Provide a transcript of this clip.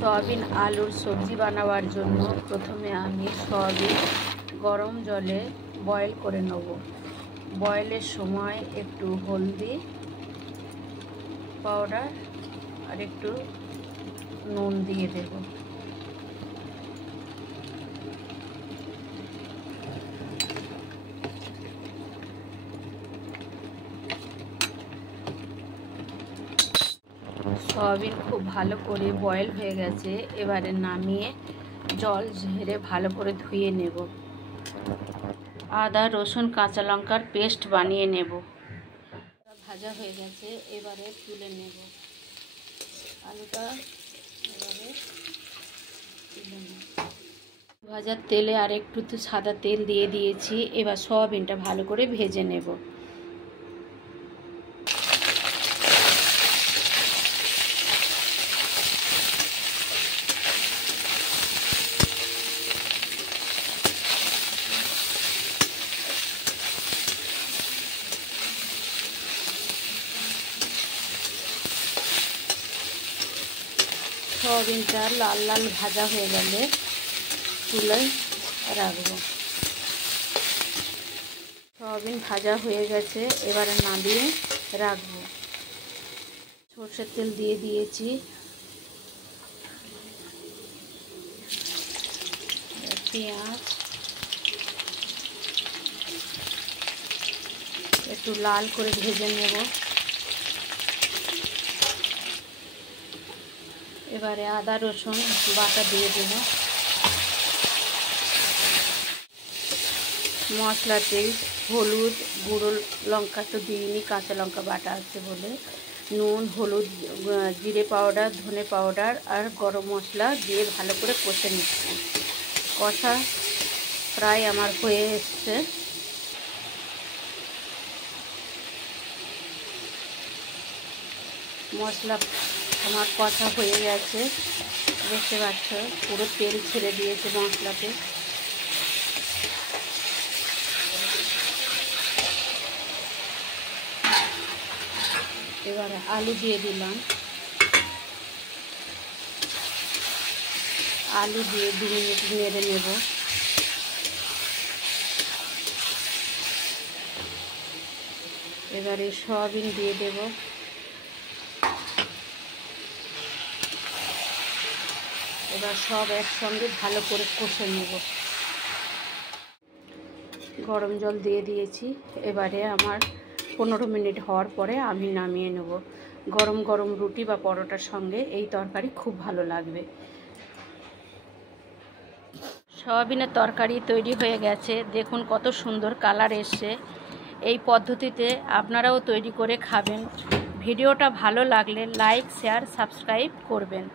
Soybean আলুর সবজি বানাবার জন্য প্রথমে আমি সয়াবিন গরম জলে বয়েল করে নেব। বয়েলের সময় একটু হলদি পাউডার আর একটু নুন দিয়ে দেব। সয়াবিন খুব ভালো করে বয়েল হয়ে গেছে, এবারে নামিয়ে জল ঝেড়ে ভালো করে ধুয়ে নেব। আদা রসুন কাঁচা লঙ্কার পেস্ট বানিয়ে নেব। ভাজা হয়ে গেছে, এবারে তুলে নেব। আলুটা এবারে তুলে নেব। ভাজার তেলে আর একটু সাদা তেল দিয়ে দিয়েছি। এবার সয়াবিনটা ভালো করে ভেজে নেব। সয়াবিনটা লাল লাল ভাজা হয়ে গেলে তুলে রাখবো। সয়াবিন ভাজা হয়ে গেছে, এবারে নামিয়ে রাখবো। সরষের তেল দিয়ে দিয়েছি। পেঁয়াজ একটু লাল করে ভেজে নেব। এবারে আদা রসুন বাটা দিয়ে দেব। মশলাতে হলুদ গুঁড়ো লঙ্কা তো দিইনি, কাঁচা লঙ্কা বাটা আছে বলে। নুন হলুদ জিরে পাউডার ধনে পাউডার আর গরম মশলা দিয়ে ভালো করে কষে নিচ্ছি। কষা প্রায় আমার হয়ে এসছে। মশলা আমার কষা হয়ে গেছে, দেখতে পাচ্ছ পুরো তেল ছেড়ে দিয়েছে মশলাতে। এবারে আলু দিয়ে দিলাম। আলু দিয়ে 2 মিনিট নেড়ে নেব। এবারে সয়াবিন দিয়ে দেব। এবার সব একসঙ্গে ভালো করে কষে নেব। গরম জল দিয়ে দিয়েছি। এবারে আমার 15 মিনিট হওয়ার পরে আমি নামিয়ে নেব। গরম গরম রুটি বা পরোটার সঙ্গে এই তরকারি খুব ভালো লাগবে। সয়াবিনের তরকারি তৈরি হয়ে গেছে, দেখুন কত সুন্দর কালার এসছে। এই পদ্ধতিতে আপনারাও তৈরি করে খাবেন। ভিডিওটা ভালো লাগলে লাইক শেয়ার সাবস্ক্রাইব করবেন।